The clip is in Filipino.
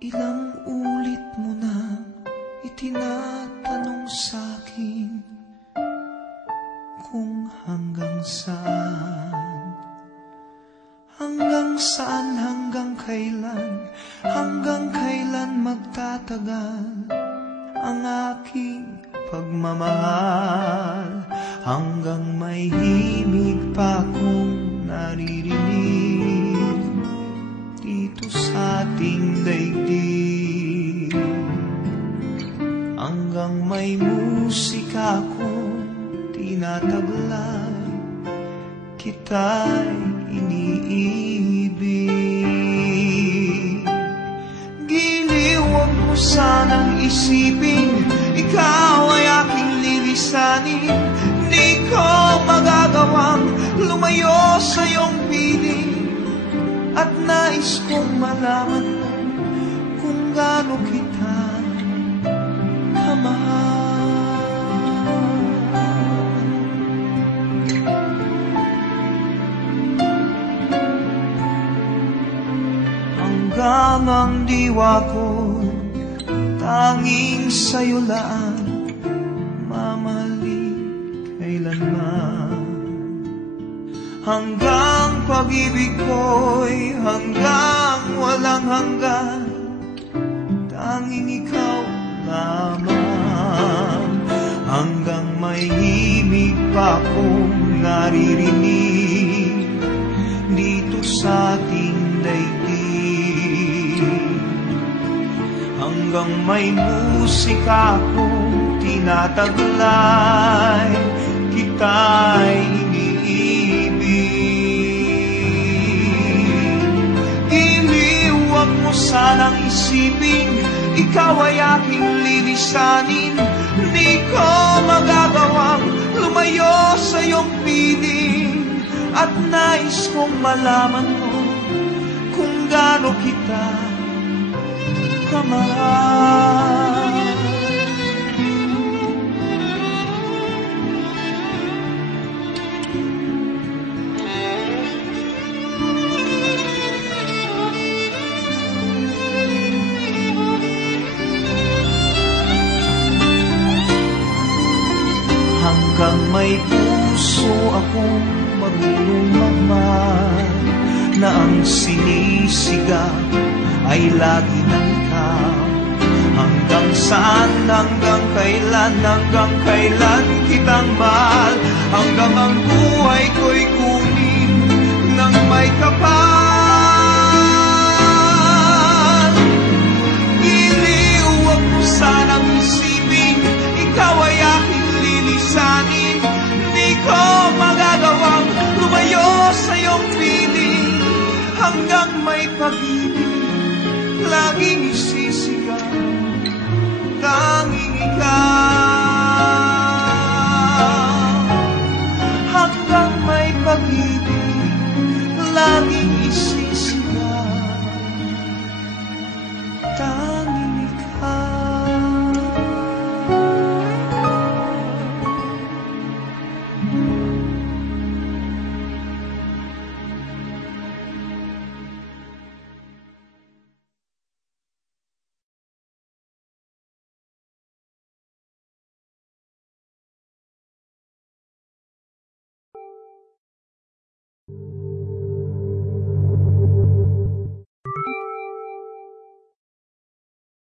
Ilang ulit mo nang itinatanong sa'kin kung hanggang saan, hanggang kailan magtatagal ang aking pagmamahal, hanggang may himig pa akong naririnig dito sa ating daigdig, hanggang may musika akong tinataglay, kita'y iniibig. Giliw, huwag mo sanang isipin, ikaw ay aking lilisanin. Di ko magagawang lumayo sa iyong piling, at nais kong malaman mo kung gaano kita kamahal. Hanggang ang diwa ko tanging sa'yo lang mamahalin kailanman, hanggang pag-ibig ko'y hanggang walang hanggan, tanging ikaw lamang, hanggang may himig pa akong naririnig dito sa ating daigdig, hanggang may musika akong tinataglay, kita'y iniibig. Giliw, huwag mo sanang isipin, ikaw ay aking lilisanin. Di ko magagawang lumayo sa iyong piling, at nais kong malaman mo kung gaano kita kamahal. Hanggang may puso akong marunong magmahal, na ang sinisigaw ay lagi ng ikaw. Hanggang saan, hanggang kailan kitang mahal, hanggang ang buhay ko'y kunin ng may kapal. Giliw, huwag mo sanang isipin, ikaw ay aking lilisanin. Di ko magagawang lumayo sa iyong piling, hanggang may pag-ibig laging isisigaw, tanging ikaw.